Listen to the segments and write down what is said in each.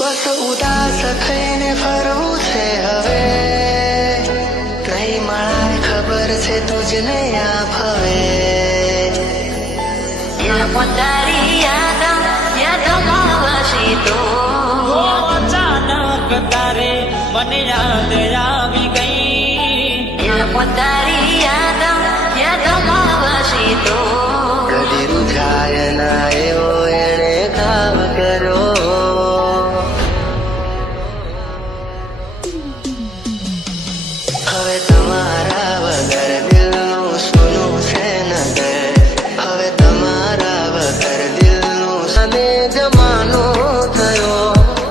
બસ ઉદાસ થઈને ફરવું છે હવે, નહીં મળાય ખબર છે તુજને આ ભવે. તારી યાદોમાં વસી તો અચાનક તારે મને યાદ આવી ગઈ. તારી યાદોમાં વસી તો કદી રૂઝાય ના એવો એણે કામ કરો. હવે તમારા વગર દિલનું સોનું છે નગર, હવે તમારા વગર દિલનું સને જમાનો થયો.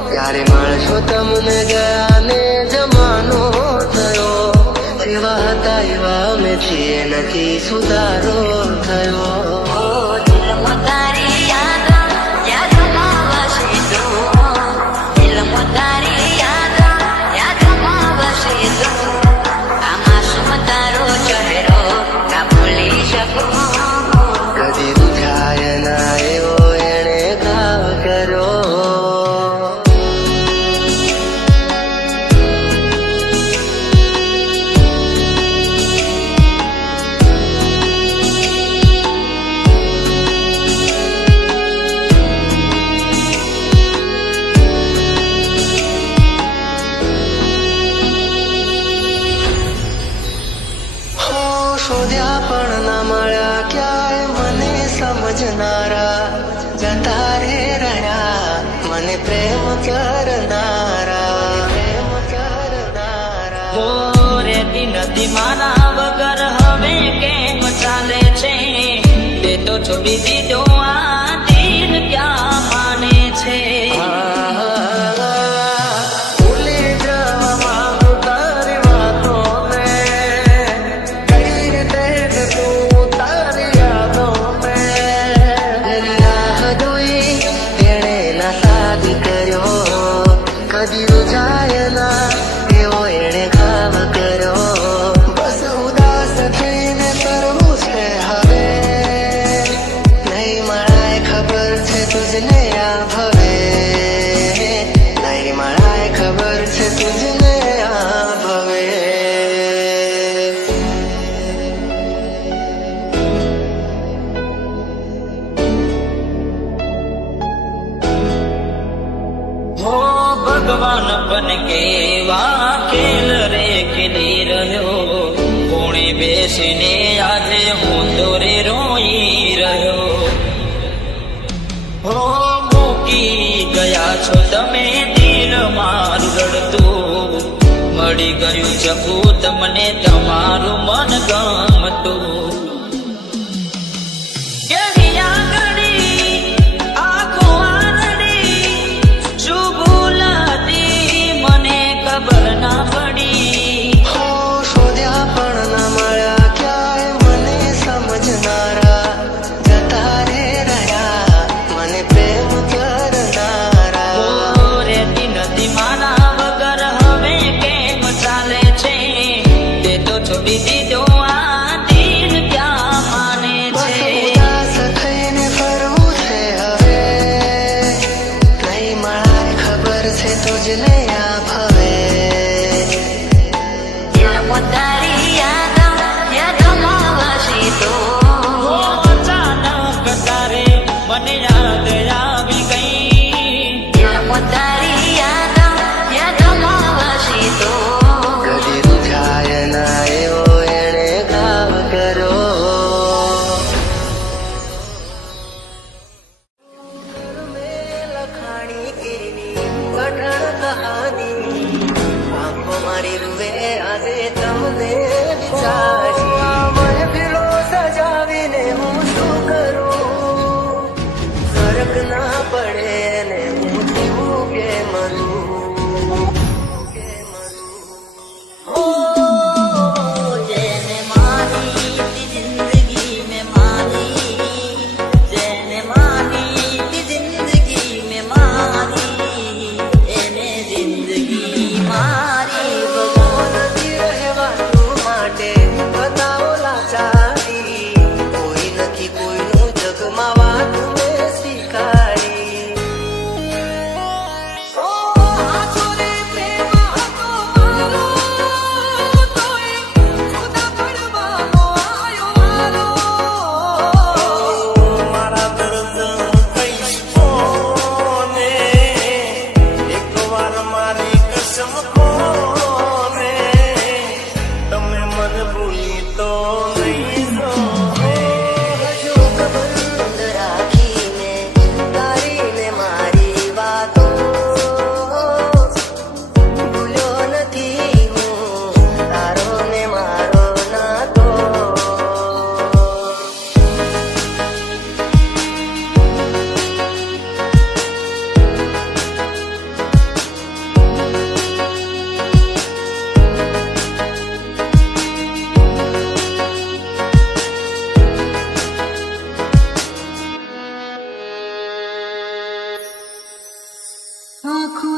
ત્યારે મળશો તમને ગયાને જમાનો થયો. જેવા હતા એવા અમે છીએ, નથી સુધારો થયો. તારી યાદોમાં વસી તો તારી યાદોમાં વસી તો આમાં શું તારો ચહેરો ના ભૂલી શકું. કદી રૂઝાય ના એવો એણે કામ કરો. શોધ્યા પણ ના મળ્યા ક્યાંય મને સમજનારા, જતા રે રહ્યા મને પ્રેમ કરનારા. હો રેતી નથી મારા વગર હવે કેમ ચાલે છે? તે તો છોડી દીધો આ દિલ ક્યાં માને છે? ભૂલી જવા માંગુ તારી વાતોને, કઈ રીતે તું તારી યાદોને. એની રાહ જોઈ તેણે ના સાદી કર્યો, કદી રૂઝાય ના એવો એણે કામ કર્યો. બસ ઉદાસ થઈને કરવું છે હવે, નહીં મળાય ખબર છે તુજને આ ભવે. નહીં મળાય ખબર છે તુજને આ ભવે. હો ભગવાન બન કેવા ખેલ રે ખેલી રહ્યો. કોણે બેસીને આજે હું દોરે રોઈ રહ્યો. હો મૂકી ગયા છો તમે દિલ મારું રડતું, મળી ગયું શકું તમને તમારું મન ગમતું. હો શોધ્યા પણ ના મળ્યા ક્યાંય મને સમજનારા, જતા રે રહ્યા મને પ્રેમ કરનારા. રેતી નથી મારા વગર હવે કેમ ચાલે છે? તે તો છોડી દીધો આ દિલ ક્યાં માને બસ છે? ઉદાસ થઈને ફરવું છે હવે, નહીં મળાય ખબર છે તુજને આ ભવે. તારી યાદોમાં વસી તો અચાનક તારે મને યાદ આવી ગઈ. તારી યાદોમાં વસી તો કદી રૂઝાય ના એવો એણે કામ કરો. લખાણી એની કઠણ કહાની, આંખો મારી રૂવે આજે તમને વિચારી. મહેફિલો સજાવીને હું શું કરું? સ્વર્ગના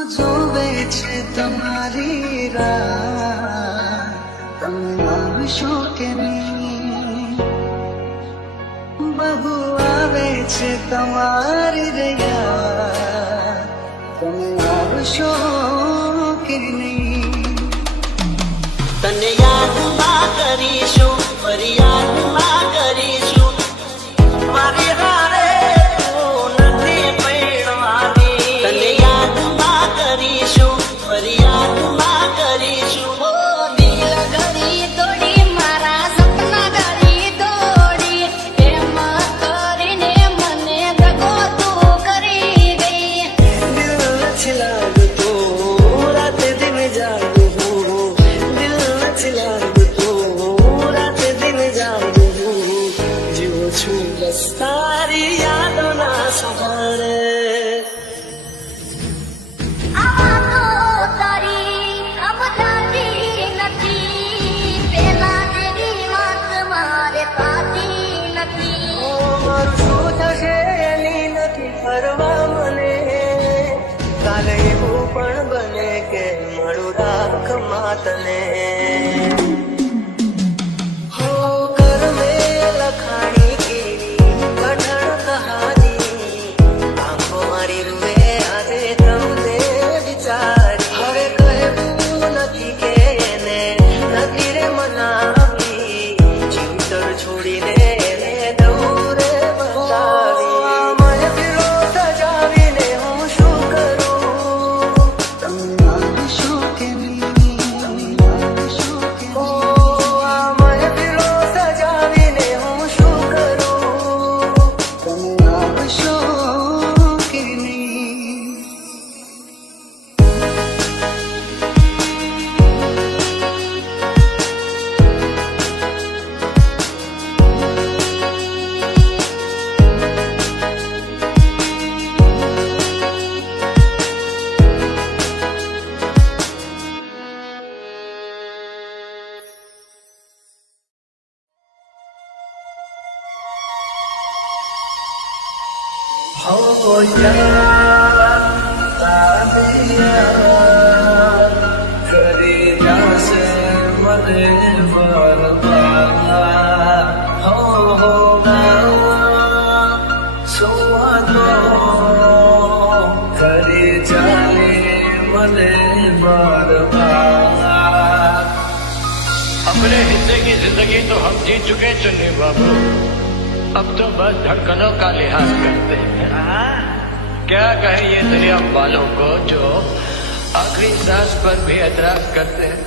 જોવે છે તમારી રાહ, તમે આવશો કે નહીં? બહુ આવે છે તમારી રૈયા, તમે આવશો કે નહીં? તને યાદમાં કરીશું, ફરિયાદમાં કરીશું, મારી હારે તું નથી પરણવાની. તને યાદમાં કરીશું, ફરિયાદમાં કરીશું. ઓ દિલ ઘડી તોડી મારા સપના ઘડી તોડી એમ કરીને મને દગો તું કરી ગઈ. દિલ નથી લાગતું રાતે દિન જાગું હું, દિલ નથી લાગતું રાતે દિન જાગું હું, જીવું છું બસ તારી યાદોના સહારે. આ તો તારી સમજાતી નથી, પેલા જેવી વાત મારે થતી નથી. મારું શું થશે એની નથી પરવા મને, કાલે એવું પણ બને કે મળું રાખમાં તને. હો કર મેં લખાણી કેવી કઠણ કહાની, આંખો મારી રૂએ આજે તમને વિચારી. હવે કહેવું નથી કે એને નથી રે મનાવી, જીવતર છોડીને એને દઉં રે બતાવી. મને ફિરો સજાવીને હું શું કરું? તમે આવશો કે નહીં? આવશો કે નહીં? ઓ આ મને ફિરો સજાવીને હું શું કરું? તમે આવશો કે નહીં? हो यार ताबियार કરી જાશે મને બરબાદ. હો ના સુવાદો કરી જાય મને બરબાદ. अपने हिस्से की जिंदगी तो हम जी चुके चुन्नी बाबू, अब तो बस धड़कनों का लिहाज करते हैं. क्या कहें ये दरिया वालों को जो आखिरी सांस पर भी एतराज करते हैं.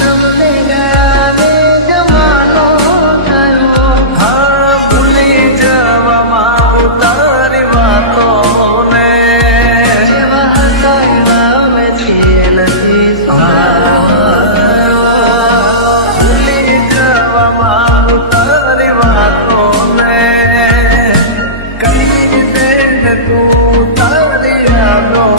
તમને ગયા રે જમાનો થયો, હા ભૂલી જવામાં ઉતારી વાતોને, જેવા હતા એવા મેં છીએ નથી સારા. ભૂલી જવામાં ઉતારી વાતોને, કઈ રીતે તું તારી યાદોને.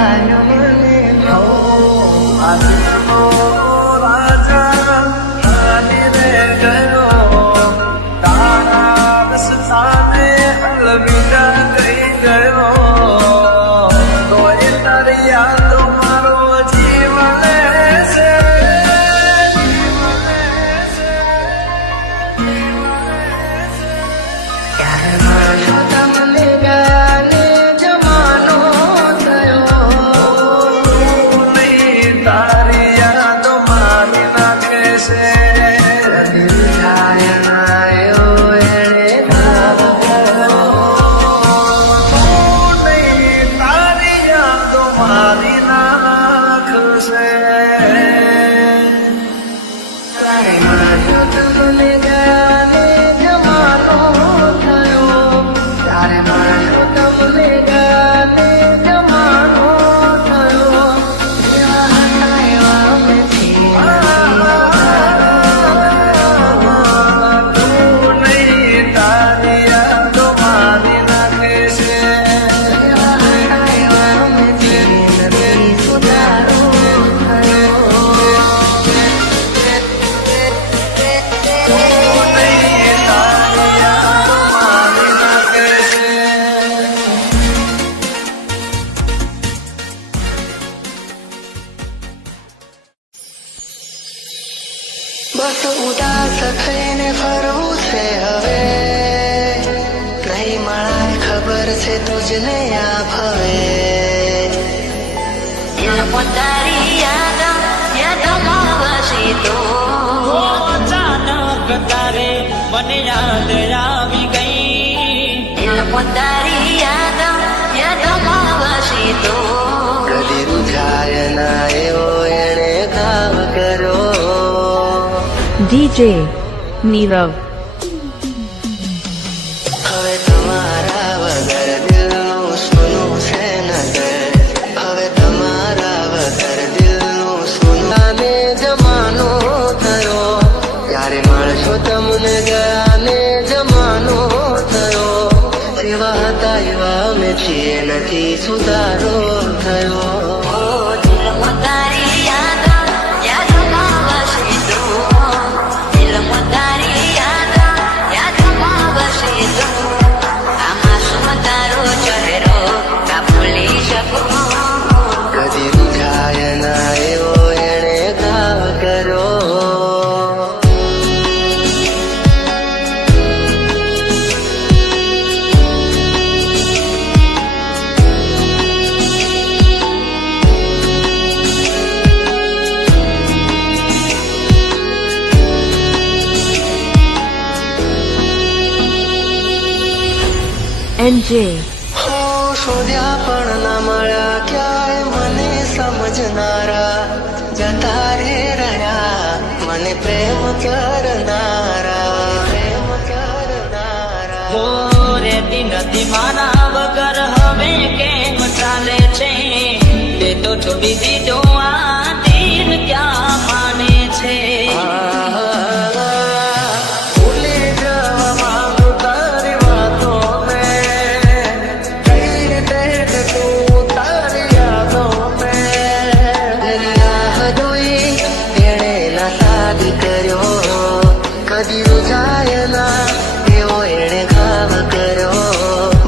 લાયો મને આજનો રાજા હાલી રે ગયો, તારા સાથે અલવિદા કહી ગયો, તોય તારી યાદો મારો જીવ લેશે. ક્યારે મળશો તમને ગાને જમાનો થયો તારી યાદો મારી નાખે છે. તારી યાદો મારી નાખશે. તારી યાદો મારી નાખે છે. તારી યાદો મારી નાખે છે. બસ ઉદાસ થઈને ફરવું છે હવે, નહીં મળાય ખબર છે તુજને આ ભવે. તારી યાદોમાં વસી તો અચાનક તારે મને યાદ આવી ગઈ. તારી યાદોમાં વસી તો કદી રૂઝાય ના એવો એણે ઘાવ કર્યો. DJ Nirav. હવે તમારા વગર દિલનું સૂનું છે નગર, હવે તમારા વગર દિલનું સૂનું આને જમાનો થયો. ક્યારે મળશો તમને ગાને જમાનો થયો. જેવા હતા એવા અમે છીએ, નથી સુધારો થયો. તારી યાદોમાં વસી તો તારી યાદોમાં વસી તો આમાં શું તારો ચહેરો ના ભૂલી શકું. કદી રૂઝાય ના એવો એણે ઘાવ કર્યો. NJ. હો શોધ્યા પણ ના મળ્યા ક્યાંય મને સમજનારા, જતા રે રહ્યા મને પ્રેમ કરનારા, પ્રેમ કરનારા. હો રેતી નથી મારા વગર હવે કેમ ચાલે છે? તે તો છોડી દીધો આ દિલ ક્યાં માને છે? ભૂલી જવા માંગુ તારી વાતોને, કઈ રીતે તું તારી યાદોને. રાહ જોઈ એણે ના શાદી કર્યો. કદી રૂઝાય ના એવો એણે ઘાવ કર્યો.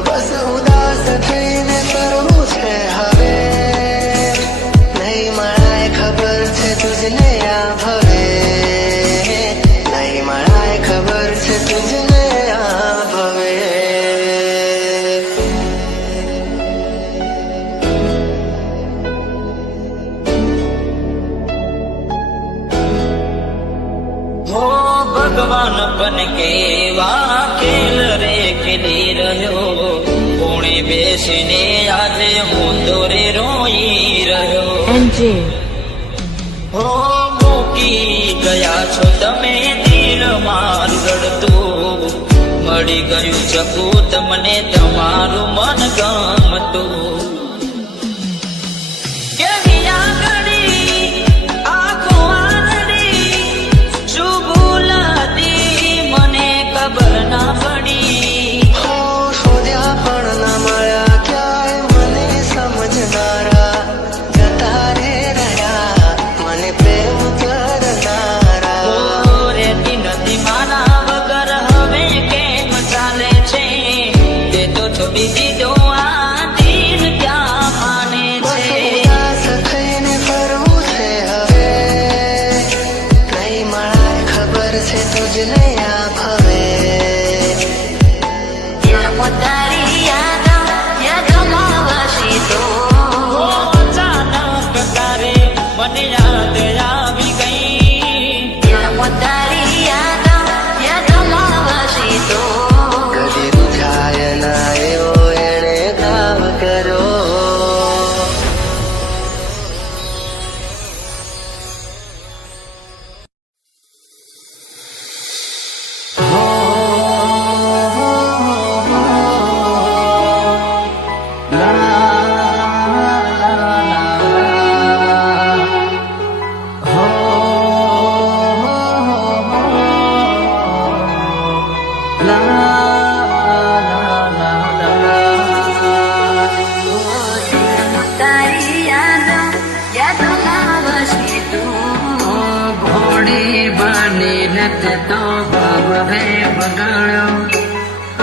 બસ ઉદાસ થઈને કરવું છે હવે, નહીં મળાય ખબર છે તુજને આ ભવે. નહીં મળાય ખબર છે તુજને આ ભવે. હો ભગવાન બન કેવા ખેલ રે ખેલી રહ્યો, કોણે બેસીને આજે હું દોરે રોઈ રહ્યો. NJ. હો મૂકી ગયા છો તમે દિલ મારું રડતું, મળી ગયું શકું તમને તમારું મન ગમતું. કેવી આગળી આંખો આંધળી, શું ભૂલ હતી મને ખબર ના પડી. હો શોધ્યા પણ ના મળ્યા ક્યાંય મને સમજનારા, તે તો બાબરે બગાડ્યો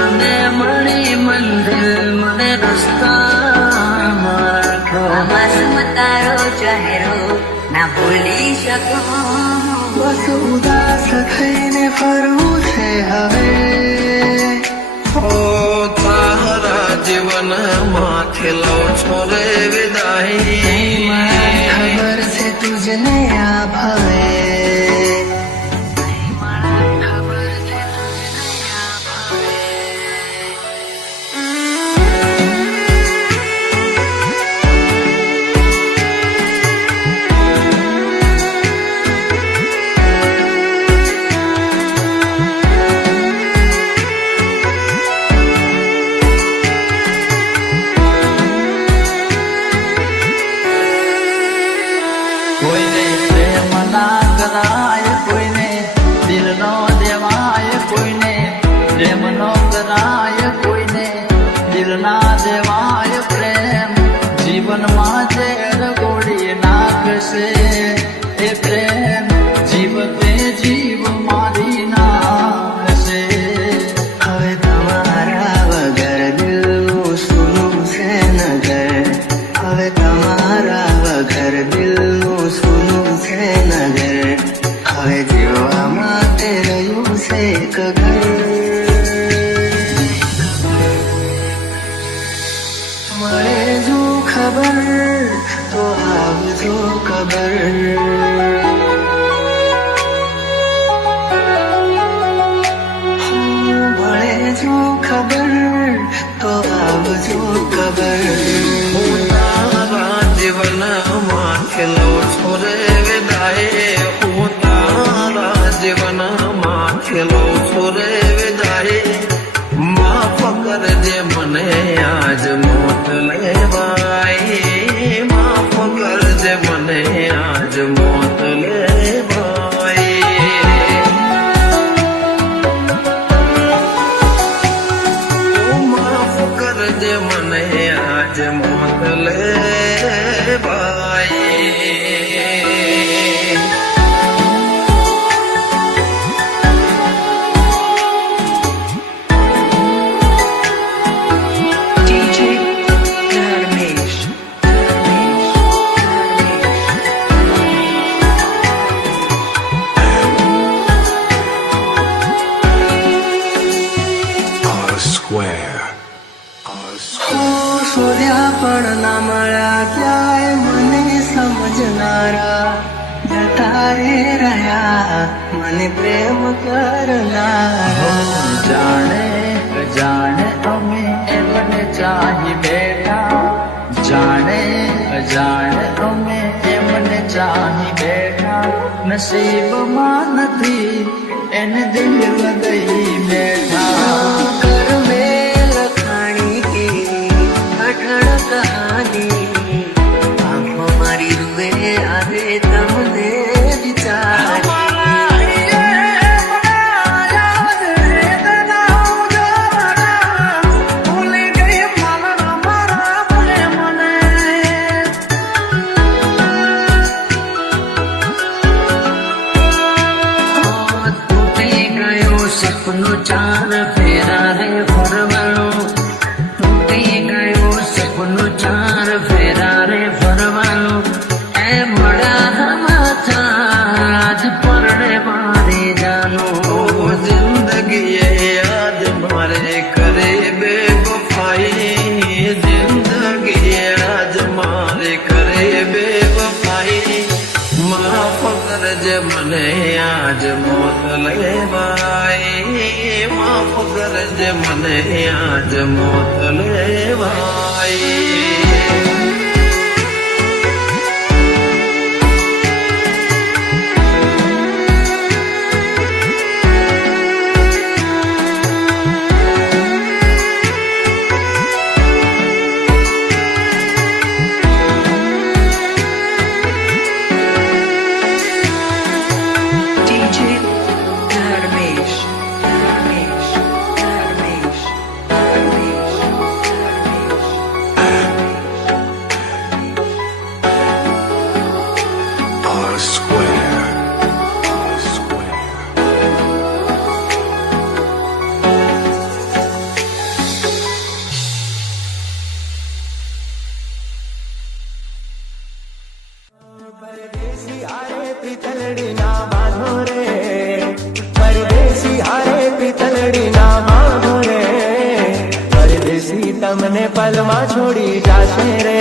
અને મળી મંદિર મને રસ્તા માઠો માસૂમ તારો ચહેરો ના ભૂલી શકું બસ ઉદાસ થઈને ફરવું છે હવે ઓ તારા જીવન માથે લો છો રે વિદાય ખબર છે તુજને આ ભાવે કોઈને પ્રેમ ના કરાય કોઈને દિલ નો દેવાય કોઈને પ્રેમ નો કરાય કોઈને દિલ ના દેવાય પ્રેમ જીવનમાં ઝેર ગોળી નાખશે એ પ્રેમ જીવ તે જીવ મારી નાખશે હવે તમારા વગર દિલનું સૂનું છે નગર હવે તમારા વગર દિલનું સૂનું છે નગર હવે જીવવા માટે રહ્યું છે એક ઘર મળે જો ખબર તો આવજો ખબર મળે જો ખબર તો આવજો ખબર તારા જીવન માથે લો છો રે વિદાય હું તારા જીવન માથે લો છો રે વિદાય માફ કરજે મને આજ મોત લેવાય માફ કરજે મને આજ મોત લેવાય માફ કરજે મને આજ મોત લેવાય DJ Dharmesh શોધ્યા પણ ના મળ્યા ક્યાંય મને સમજનારા જતા રે રહ્યા મને પ્રેમ કરનારા જાણે અજાણે અમે એમને ચાહી બેઠા જાણે અજાણે અમે એમને ચાહી બેઠા નસીબમાં નથી એને દિલ લગઈ બેઠા ઘર में લખાણી की અઢળ કહાની આંખો મારી રૂએ આવે તમને વિચાર સપનું ચાર ફેરા રે ફરવાનું તૂટી ગયું સપનું ચાર ફેરા રે ફરવાનું એ મળ્યા સમાચાર પરણે મારી જાનું જિંદગી યાદ મારે કરે બેવફાઈ જિંદગી યાદ મારે કરે બેવફાઈ માફ કરજે મને આજ મોત લેવાય માફ કરજે મને આજ મોત લેવાય DJ Dharmesh Dharmesh Dharmesh Dharmesh પિતલડી ના બાંધો રે, પરદેશી હારે પિતલડી ના બાંધો રે, પરદેશી તમને પલમાં છોડી જાશે રે.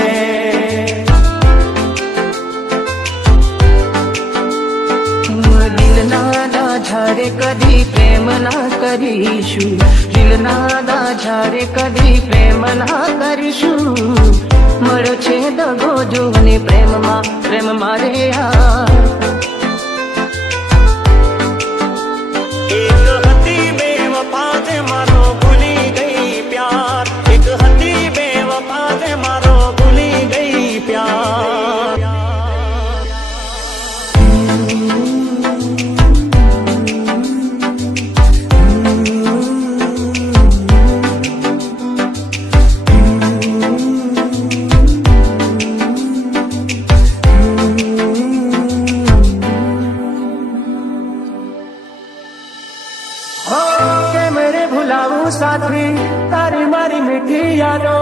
દિલના ઝાડે કદી પ્રેમ ના કરીશું, દિલના ઝાડે કદી પ્રેમ ના કરીશું, મળ્યો છે દગો જોને પ્રેમ મારે યાર. એક હતી બેવફા તે મારો ભૂલી ગઈ પ્યાર, એક હતી બેવફા તે મારો ભૂલી ગઈ પ્યાર. ભૂલાવું સાથી તારી મારી મીઠી યાદો,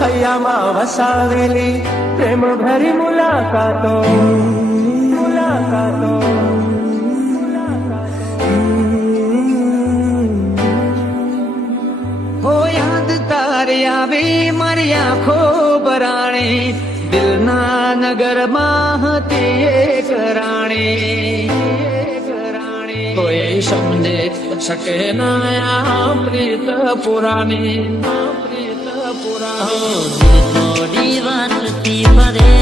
હૈયામાં વસાવેલી પ્રેમ ભરી મુલાકાતો. હો યાદ તારી આવી મારી આંખો બરાણે, દિલના નગરમાં હતી એક રાણી. કોઈ સમજે શકે ના પ્રીત પુરાની, પ્રીત પુરાની. થોડી વાતથી ભરે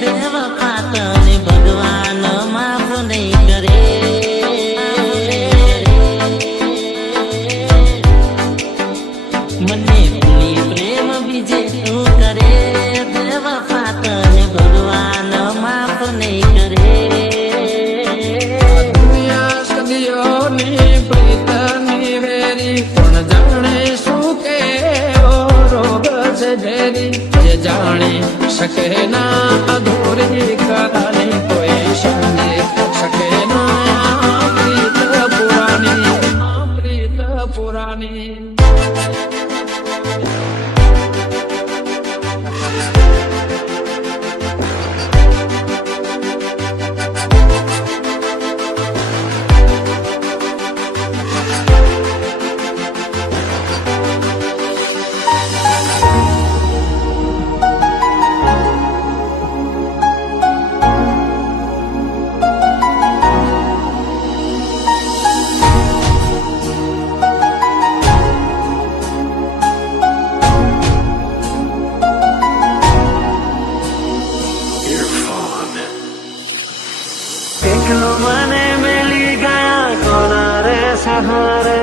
બેવફા તને ભગવાન માફ નહીં કરે. મને ભૂલી પ્રેમ બીજે તું કરે, બેવફા તને ભગવાન માફ નહીં કરે. સદીઓની પ્રીતની વેરી કોણ જાણે શું કે રોગ છે ઝેરી, એ જાણે શકે ના અધૂરી કહાની, કોઈ સમજે શકે ના પ્રીત પુરાની, પ્રીત પુરાની. એકલો મને મેલી ગયા કોના રે સહારે,